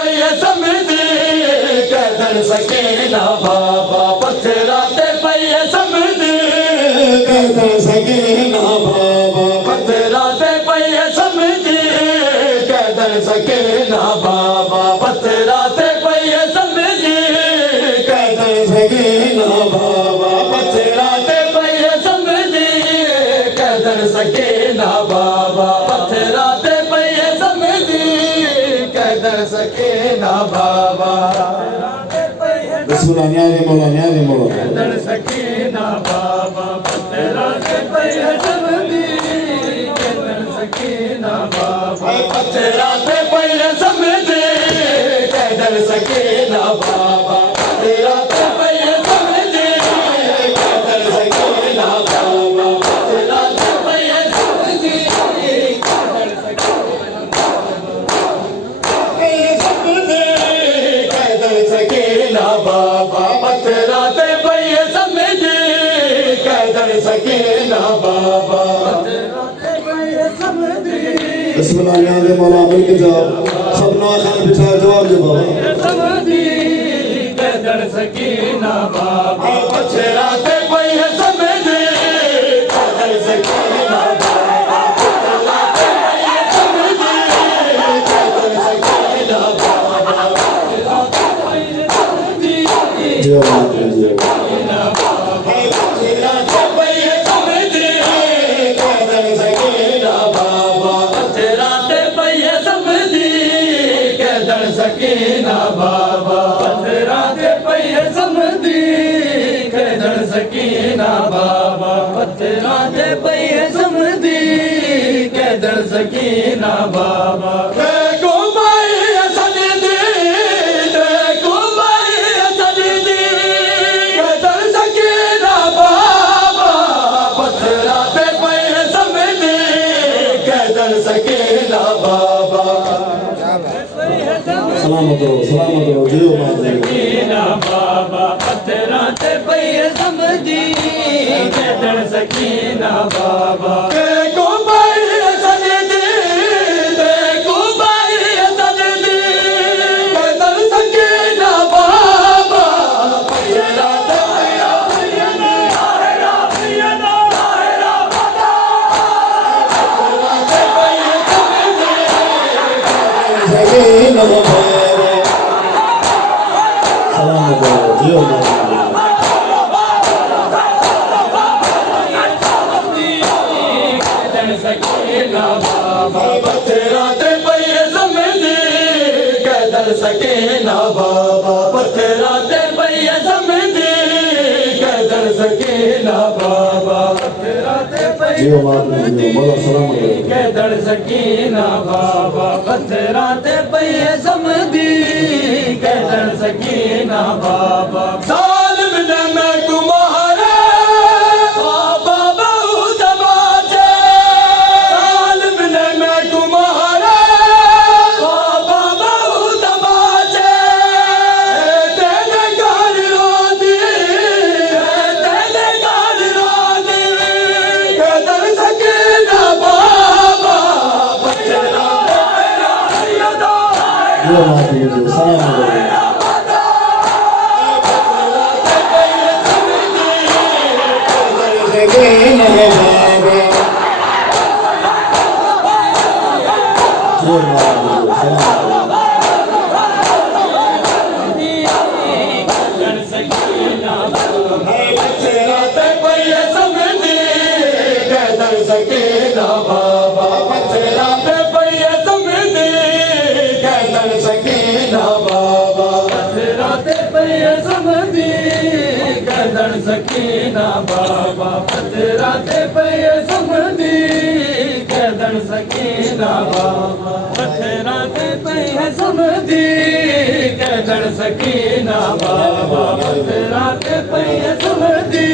पई समझी कदर सकीना बाबा पत्थराते पई समझी कदर सकीना बाबा पत्थराते पई समझी कदर सकीना बाबा पत्थराते पई समझी कदर सकीना बाबा पत्थराते पई समझी कदर सकीना बाबा पत्थराते पई समझी कदर सकीना बाबा Bismillah, nyari molo. कदर सकीना बाबा पत्थराते पई समझी कदर सकीना बाबा पत्थराते पई समझी कदर सकीना बाबा पत्थराते पई समझी कदर सकीना बाबा पत्थराते पई समझी कदर सकीना बाबा पत्थराते पई समझी कदर सकीना बाबा पत्थराते पई समझी Bismillah, nyari molo. Ambil kejawab. Sabno akan bisa jawab je baba. समझी कदर सकीना बाबा पत्थराते पई समझी कदर सकीना बाबा पत्थराते पई समझी कदर सकीना बाबा पत्थराते पई समझी Jawab je. पत्थराते पई समझी कदर सकीना बाबा पत्थराते पई समझी कदर सकीना बाबा पत्थराते पई समझी कदर सकीना बाबा पत्थराते पई समझी कदर सकीना बाबा देखो भाई सजदी देखो भाई सजदी कदर सकीना बाबा पत्थराते पई समझी कदर सकीना बाबा Selamat bro. Jio matre. Sakina बाबा पत्थराते पई समझी कदर सकीना बाबा देखो भाई सजदी देखो भाई सजदी कदर सकीना बाबा पत्थराते पई पत्थराते पई समझी Sakina baba. Selamat bro. Jio matre. कदर सकीना बाबा पत्थराते पई समझी कदर सकीना बाबा पत्थराते पई समझी कदर सकीना बाबा पत्थराते पई Jio matre. Bola selamat bro. कदर सकीना बाबा पत्थराते पई समझी कदर सकीना बाबा सालिम ने मैं तुम्हारे बाबा बहुत बाजे सालिम ने मैं तुम्हारे बाबा बहुत बाजे तेरे घर रोदी तेरे घर रोदी कदर सकीना बाबा पत्थराते Jio matre. Selamat bro. Sakina baba. Jio matre. Selamat bro. कदर सकीना पत्थराते पई समझी कदर सकीना बाबा पत्थराते पई समझी कदर सकीना बाबा पत्थराते पई समझी कदर सकीना बाबा पत्थराते पई समझी कदर सकीना बाबा पत्थराते पई समझी कदर सकीना बाबा पत्थराते पई समझी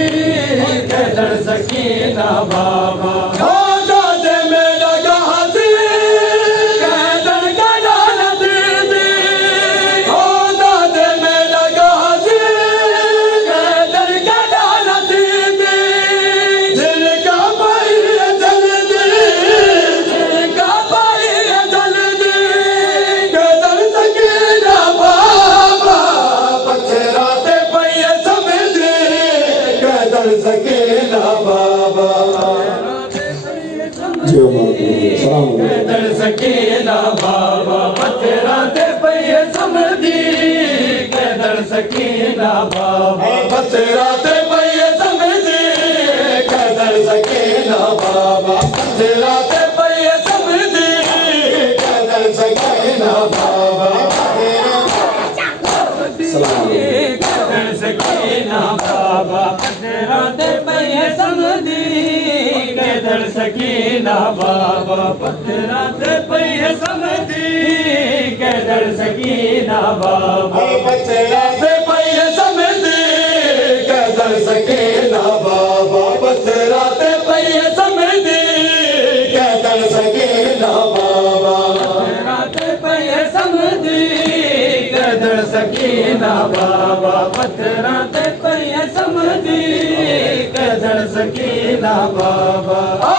कदर सकीना बाबा दादे मेरा गहासी कदर गड़ा नदी ओ दादे मेरा गहासी कदर गड़ा नदी जिनका भाई जल्दी जिनका भाई जल्दी कदर सकीना ਸਕੀਨਾ ਬਾਬਾ ਪੱਥਰਾਂ ਤੇ ਪਈ ਸਮਝੀ ਕਦਰ ਸਕੀਨਾ ਬਾਬਾ ਪੱਥਰਾਂ ਤੇ ਪਈ ਸਮਝੀ ਕਦਰ ਸਕੀਨਾ ਬਾਬਾ ਕਦਰ ਸਕੀਨਾ ਬਾਬਾ ਪੱਥਰਾਂ ਤੇ ਪਈ ਸਮਝੀ ਕਦਰ ਸਕੀਨਾ ਬਾਬਾ ਪੱਥਰਾਂ ਤੇ ਪਈ ਸਮਝੀ ਕਦਰ ਸਕੀਨਾ ਬਾਬਾ ਪੱਥਰਾਂ ਤੇ ਪਈ ਸਮਝੀ ਕਦਰ ਸਕੀਨਾ ਬਾਬਾ ਪੱਥਰਾਂ ਤੇ ਪਈ ਸਮਝੀ ਕਦਰ ਸਕੀਨਾ ਬਾਬਾ ਪੱਥਰਾਂ ਤੇ ਪਈ ਸਮਝੀ ਕਦਰ ਸਕੀਨਾ ਬਾਬਾ ਪੱਥਰਾਂ ਤੇ ਪਈ ਸਮਝੀ ਕਦਰ ਸਕੀਨਾ ਬਾਬਾ